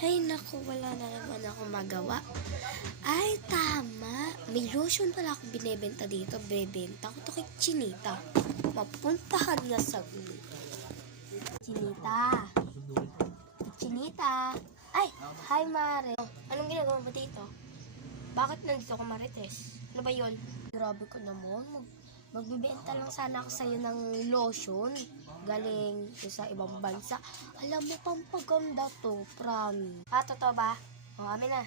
Ay, naku, wala na naman ako magawa. Ay, tama. May lotion pala akong binibenta dito. Bebenta ko to kay Chinita. Mapuntahan na sa Chinita. Chinita. Ay, hi Mare. Anong ginagawa mo dito? Bakit nandito ka, Marites? Ano ba yun? Grabe ko naman. Magbibenta lang sana ako sa'yo ng lotion. Galing sa ibang bansa. Alam mo, pampaganda to, promise. Ah, totoo ba? O, amin na.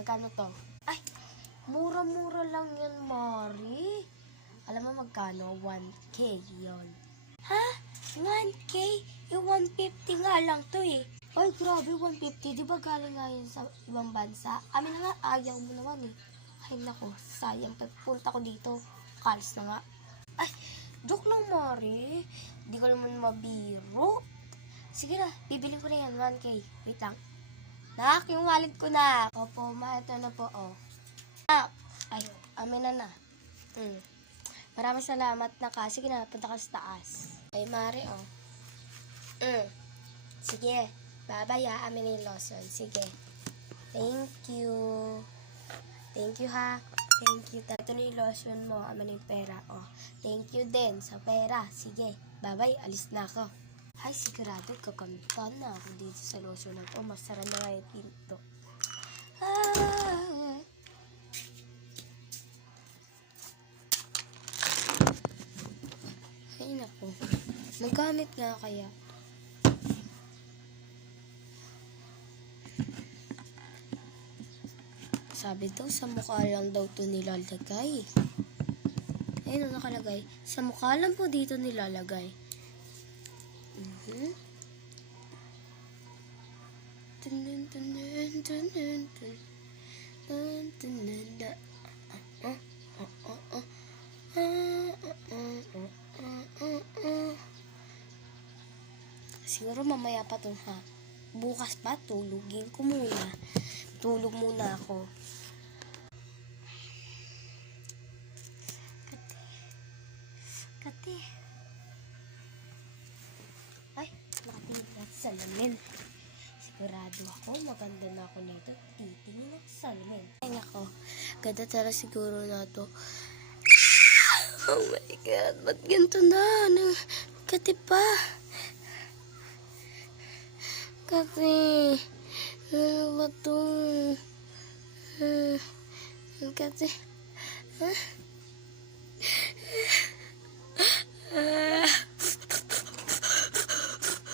Magkano to? Ay, mura-mura lang yan, Mari. Alam mo magkano? 1K yon. Ha? 1K? Yung 150 nga lang to eh. Ay, grabe, 150. Di ba galing nga yun sa ibang bansa? Amin na nga, ayaw mo naman eh. Ay, nako, sayang. Punta ko dito. Kalis na nga. Ay, joke lang, Mari. Di ko naman mabiro. Sige na, bibili ko na yan, 1K. Wait lang. Nak, yung wallet ko na. Opo, ito na po, oh. Nak, ay, amin na na. Maraming salamat na ka. Sige na, punta ka sa taas. Ay, Mari, oh. Sige, bye-bye, amin yung lotion. Sige. Thank you. Thank you, ha. Thank you. Ito na yung lotion mo. Amin yung pera. Oh. Thank you din sa pera. Sige. Bye-bye. Alis na ako. Ay, sigurado kakanta na ako dito sa lotion na to. Masara na nga yung pinto. Ah. Ay, naku. Magamit nga kaya. Sabi daw, sa mukha lang daw ito nilalagay. Ayun, nakalagay. Sa mukha lang po dito nilalagay. Siguro mamaya pa to, ha. Bukas pa, tulugin ko muna. Tulog muna ako. Kati. Ay, nakatingin na sa salamin. Sigurado ako, maganda na ako nito. Titingin na sa salamin. Ay, nako. Ganda talaga siguro na to. Oh my God, ba't ganito na? Kati pa. Kati. Ano ba ito? Kasi...